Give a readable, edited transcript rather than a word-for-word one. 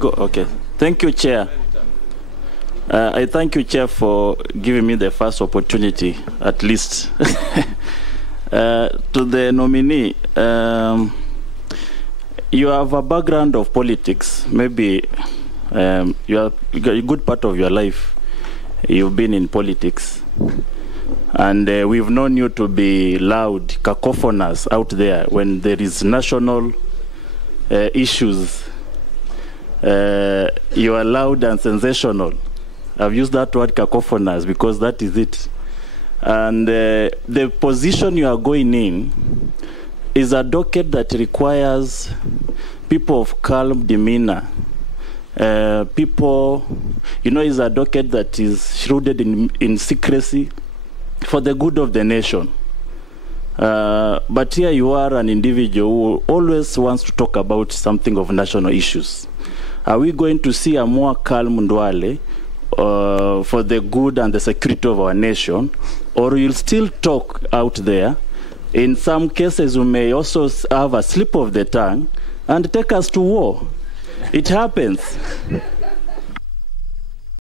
Okay. Thank you, Chair. I thank you, Chair, for giving me the first opportunity, at least. To the nominee, you have a background of politics. Maybe you have got a good part of your life. You've been in politics. And we've known you to be loud, cacophonous out there when there is national issues. You are loud and sensational. I've used that word cacophonous because that is it. And the position you are going in is a docket that requires people of calm demeanor. People, is a docket that is rooted in secrecy for the good of the nation. But here you are an individual who always wants to talk about something of national issues. Are we going to see a more calm Duale for the good and the security of our nation, or you'll still talk out there? In some cases, we may also have a slip of the tongue and take us to war. It happens.